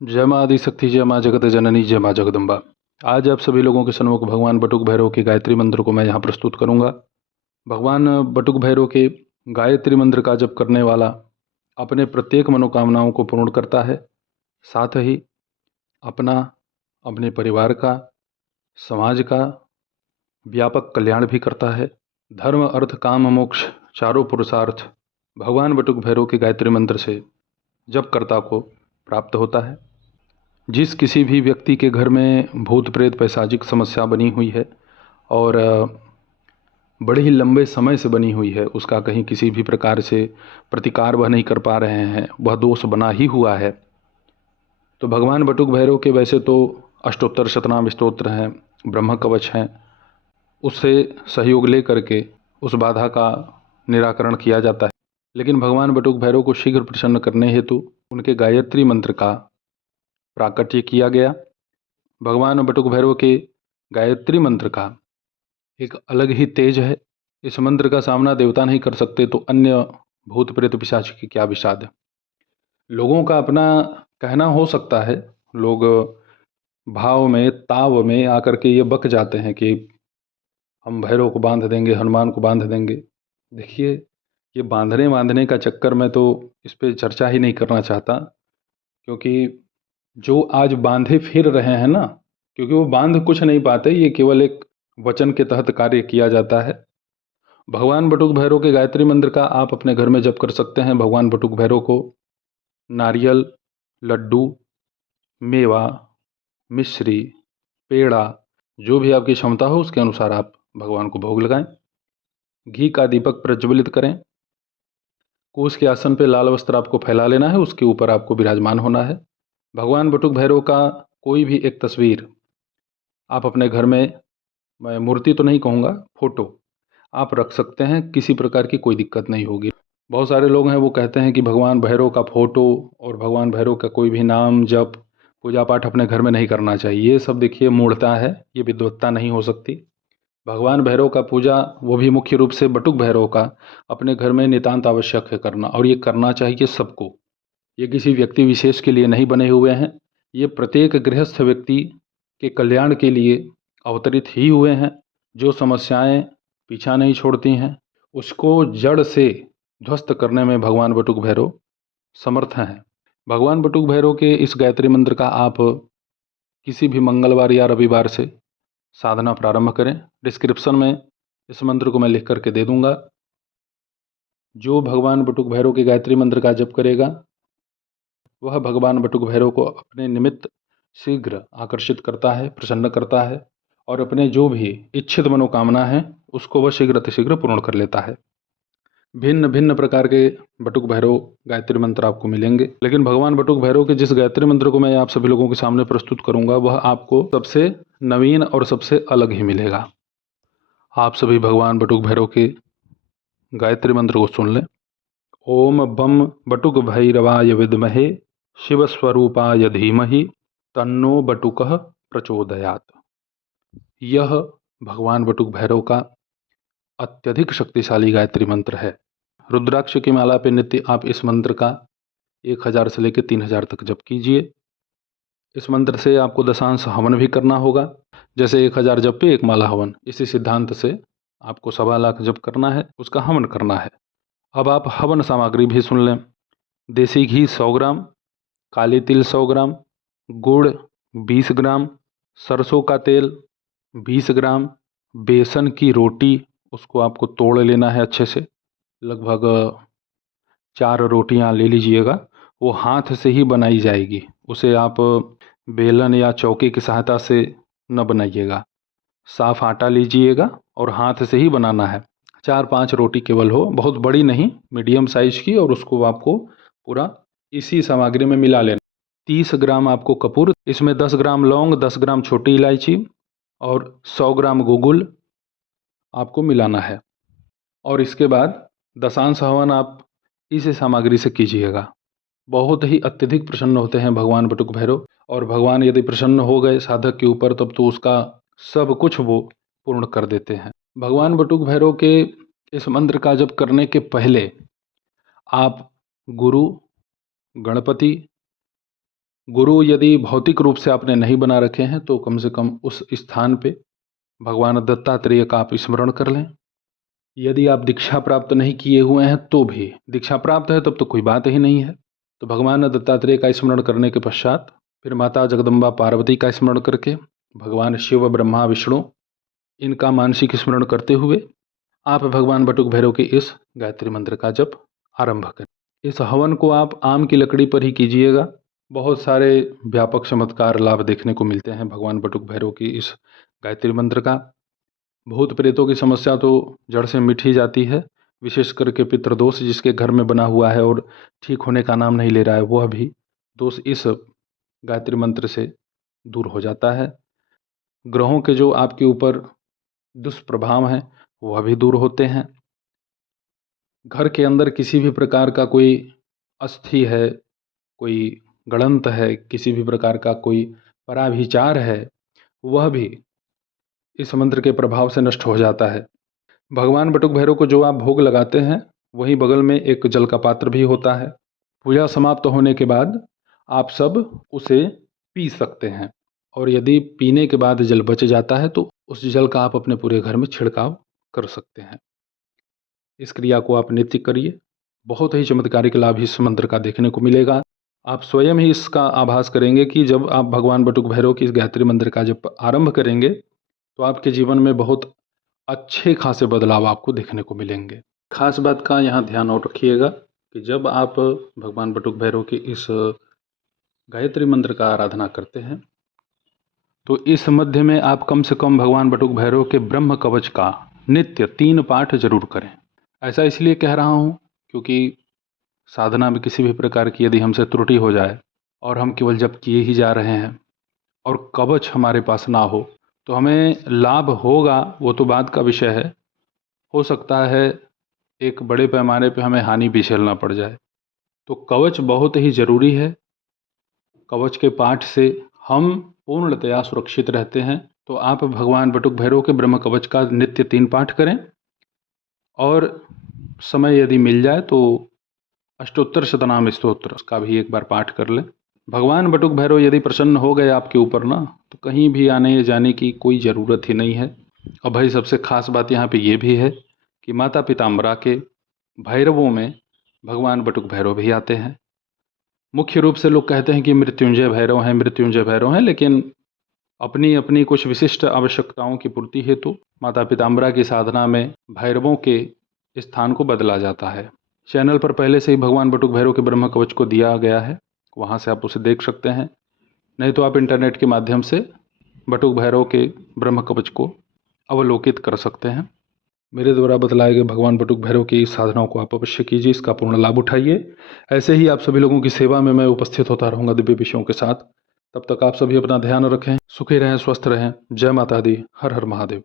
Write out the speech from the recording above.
जय माँ आदिशक्ति, जय माँ जगत जननी, जय माँ जगदम्बा। आज आप सभी लोगों के सन्मुख भगवान बटुक भैरव के गायत्री मंत्र को मैं यहाँ प्रस्तुत करूँगा। भगवान बटुक भैरव के गायत्री मंत्र का जप करने वाला अपने प्रत्येक मनोकामनाओं को पूर्ण करता है, साथ ही अपना, अपने परिवार का, समाज का व्यापक कल्याण भी करता है। धर्म, अर्थ, काम, मोक्ष चारों पुरुषार्थ भगवान बटुक भैरव के गायत्री मंत्र से जपकर्ता को प्राप्त होता है। जिस किसी भी व्यक्ति के घर में भूत प्रेत पैशाचिक समस्या बनी हुई है और बड़े ही लंबे समय से बनी हुई है, उसका कहीं किसी भी प्रकार से प्रतिकार वह नहीं कर पा रहे हैं, वह दोष बना ही हुआ है, तो भगवान बटुक भैरव के वैसे तो अष्टोत्तर शतनाम स्तोत्र हैं, ब्रह्म कवच हैं, उससे सहयोग ले करके उस बाधा का निराकरण किया जाता है। लेकिन भगवान बटुक भैरव को शीघ्र प्रसन्न करने हेतु उनके गायत्री मंत्र का प्राकट्य किया गया। भगवान बटुक भैरव के गायत्री मंत्र का एक अलग ही तेज है। इस मंत्र का सामना देवता नहीं कर सकते तो अन्य भूत प्रेत पिशाच की क्या विषाद। लोगों का अपना कहना हो सकता है, लोग भाव में ताव में आकर के ये बक जाते हैं कि हम भैरव को बांध देंगे, हनुमान को बांध देंगे। देखिए, ये बांधने का चक्कर में तो इस पर चर्चा ही नहीं करना चाहता, क्योंकि जो आज बांधे फिर रहे हैं ना, क्योंकि वो बांध कुछ नहीं पाते, ये केवल एक वचन के तहत कार्य किया जाता है। भगवान बटुक भैरव के गायत्री मंत्र का आप अपने घर में जप कर सकते हैं। भगवान बटुक भैरव को नारियल, लड्डू, मेवा, मिश्री, पेड़ा, जो भी आपकी क्षमता हो उसके अनुसार आप भगवान को भोग लगाएं। घी का दीपक प्रज्वलित करें। कुश के आसन पे लाल वस्त्र आपको फैला लेना है, उसके ऊपर आपको विराजमान होना है। भगवान बटुक भैरव का कोई भी एक तस्वीर आप अपने घर में, मैं मूर्ति तो नहीं कहूँगा, फोटो आप रख सकते हैं, किसी प्रकार की कोई दिक्कत नहीं होगी। बहुत सारे लोग हैं वो कहते हैं कि भगवान भैरव का फोटो और भगवान भैरव का कोई भी नाम जप पूजा पाठ अपने घर में नहीं करना चाहिए। ये सब देखिए मूढ़ता है, ये विद्वत्ता नहीं हो सकती। भगवान भैरव का पूजा, वो भी मुख्य रूप से बटुक भैरव का, अपने घर में नितांत आवश्यक है करना, और ये करना चाहिए सबको। ये किसी व्यक्ति विशेष के लिए नहीं बने हुए हैं, ये प्रत्येक गृहस्थ व्यक्ति के कल्याण के लिए अवतरित ही हुए हैं। जो समस्याएं पीछा नहीं छोड़ती हैं, उसको जड़ से ध्वस्त करने में भगवान बटुक भैरव समर्थ हैं। भगवान बटुक भैरव के इस गायत्री मंत्र का आप किसी भी मंगलवार या रविवार से साधना प्रारंभ करें। डिस्क्रिप्शन में इस मंत्र को मैं लिख करके दे दूंगा। जो भगवान बटुक भैरव के गायत्री मंत्र का जप करेगा वह भगवान बटुक भैरव को अपने निमित्त शीघ्र आकर्षित करता है, प्रसन्न करता है, और अपने जो भी इच्छित मनोकामना है उसको वह शीघ्र अतिशीघ्र पूर्ण कर लेता है। भिन्न भिन्न प्रकार के बटुक भैरव गायत्री मंत्र आपको मिलेंगे, लेकिन भगवान बटुक भैरव के जिस गायत्री मंत्र को मैं आप सभी लोगों के सामने प्रस्तुत करूंगा वह आपको सबसे नवीन और सबसे अलग ही मिलेगा। आप सभी भगवान बटुक भैरव के गायत्री मंत्र को सुन लें। ओम बम बटुक भैरवाय विद्महे शिव स्वरूपाय धीमहि तन्नो बटुकः प्रचोदयात। यह भगवान बटुक भैरव का अत्यधिक शक्तिशाली गायत्री मंत्र है। रुद्राक्ष की माला पे नित्य आप इस मंत्र का 1000 से लेकर 3000 तक जप कीजिए। इस मंत्र से आपको दशांश हवन भी करना होगा। जैसे 1000 जप पे एक माला हवन, इसी सिद्धांत से आपको 1.25 लाख जप करना है, उसका हवन करना है। अब आप हवन सामग्री भी सुन लें। देसी घी 100 ग्राम, काले तिल 100 ग्राम, गुड़ 20 ग्राम, सरसों का तेल 20 ग्राम, बेसन की रोटी, उसको आपको तोड़ लेना है अच्छे से, लगभग 4 रोटियां ले लीजिएगा। वो हाथ से ही बनाई जाएगी, उसे आप बेलन या चौके की सहायता से न बनाइएगा। साफ आटा लीजिएगा और हाथ से ही बनाना है। 4-5 रोटी केवल हो, बहुत बड़ी नहीं, मीडियम साइज की, और उसको आपको पूरा इसी सामग्री में मिला लेना। 30 ग्राम आपको कपूर, इसमें 10 ग्राम लौंग, 10 ग्राम छोटी इलायची और 100 ग्राम गुगुल आपको मिलाना है। और इसके बाद दशांश हवन आप इस सामग्री से कीजिएगा। बहुत ही अत्यधिक प्रसन्न होते हैं भगवान बटुक भैरव, और भगवान यदि प्रसन्न हो गए साधक के ऊपर तब तो उसका सब कुछ वो पूर्ण कर देते हैं। भगवान बटुक भैरव के इस मंत्र का जप करने के पहले आप गुरु, गणपति गुरु यदि भौतिक रूप से आपने नहीं बना रखे हैं तो कम से कम उस स्थान पे भगवान दत्तात्रेय का आप स्मरण कर लें। यदि आप दीक्षा प्राप्त नहीं किए हुए हैं तो भी, दीक्षा प्राप्त है तब तो कोई बात ही नहीं है। तो भगवान दत्तात्रेय का स्मरण करने के पश्चात फिर माता जगदम्बा पार्वती का स्मरण करके भगवान शिव ब्रह्मा विष्णु इनका मानसिक स्मरण करते हुए आप भगवान बटुक भैरव के इस गायत्री मंत्र का जप आरंभ करें। इस हवन को आप आम की लकड़ी पर ही कीजिएगा। बहुत सारे व्यापक चमत्कार लाभ देखने को मिलते हैं भगवान बटुक भैरव की इस गायत्री मंत्र का। भूत प्रेतों की समस्या तो जड़ से मिट ही जाती है। विशेष करके पितृदोष जिसके घर में बना हुआ है और ठीक होने का नाम नहीं ले रहा है, वह भी दोष इस गायत्री मंत्र से दूर हो जाता है। ग्रहों के जो आपके ऊपर दुष्प्रभाव हैं वह भी दूर होते हैं। घर के अंदर किसी भी प्रकार का कोई अस्थि है, कोई गड़ंत है, किसी भी प्रकार का कोई पराभिचार है, वह भी इस मंत्र के प्रभाव से नष्ट हो जाता है। भगवान बटुक भैरव को जो आप भोग लगाते हैं वहीं बगल में एक जल का पात्र भी होता है। पूजा समाप्त होने के बाद आप सब उसे पी सकते हैं और यदि पीने के बाद जल बच जाता है तो उस जल का आप अपने पूरे घर में छिड़काव कर सकते हैं। इस क्रिया को आप नित्य करिए। बहुत ही चमत्कारिक लाभ इस मंत्र का देखने को मिलेगा। आप स्वयं ही इसका आभास करेंगे कि जब आप भगवान बटुक भैरव की इस गायत्री मंत्र का जब आरंभ करेंगे तो आपके जीवन में बहुत अच्छे खासे बदलाव आपको देखने को मिलेंगे। खास बात का यहाँ ध्यान और रखिएगा कि जब आप भगवान बटुक भैरव की इस गायत्री मंत्र का आराधना करते हैं तो इस मध्य में आप कम से कम भगवान बटुक भैरव के ब्रह्म कवच का नित्य 3 पाठ जरूर करें। ऐसा इसलिए कह रहा हूँ क्योंकि साधना में किसी भी प्रकार की यदि हमसे त्रुटि हो जाए और हम केवल जप किए ही जा रहे हैं और कवच हमारे पास ना हो तो हमें लाभ होगा वो तो बात का विषय है, हो सकता है एक बड़े पैमाने पे हमें हानि भी झेलना पड़ जाए। तो कवच बहुत ही ज़रूरी है। कवच के पाठ से हम पूर्णतया सुरक्षित रहते हैं। तो आप भगवान बटुक भैरव के ब्रह्म कवच का नित्य 3 पाठ करें और समय यदि मिल जाए तो अष्टोत्तर शतनाम स्तोत्र का भी एक बार पाठ कर लें। भगवान बटुक भैरव यदि प्रसन्न हो गए आपके ऊपर ना तो कहीं भी आने जाने की कोई ज़रूरत ही नहीं है। और भाई सबसे खास बात यहाँ पे ये भी है कि माता पिताम्बरा के भैरवों में भगवान बटुक भैरव भी आते हैं। मुख्य रूप से लोग कहते हैं कि मृत्युंजय भैरव हैं, मृत्युंजय भैरव हैं, लेकिन अपनी अपनी कुछ विशिष्ट आवश्यकताओं की पूर्ति हेतु माता पिताम्बरा की साधना में भैरवों के स्थान को बदला जाता है। चैनल पर पहले से ही भगवान बटुक भैरव के ब्रह्म कवच को दिया गया है, वहाँ से आप उसे देख सकते हैं। नहीं तो आप इंटरनेट के माध्यम से बटुक भैरव के ब्रह्म कवच को अवलोकित कर सकते हैं। मेरे द्वारा बतलाए गए भगवान बटुक भैरव की इस साधनाओं को आप अवश्य कीजिए, इसका पूर्ण लाभ उठाइए। ऐसे ही आप सभी लोगों की सेवा में मैं उपस्थित होता रहूँगा दिव्य विषयों के साथ। तब तक आप सभी अपना ध्यान रखें, सुखी रहें, स्वस्थ रहें। जय माता दी, हर हर महादेव।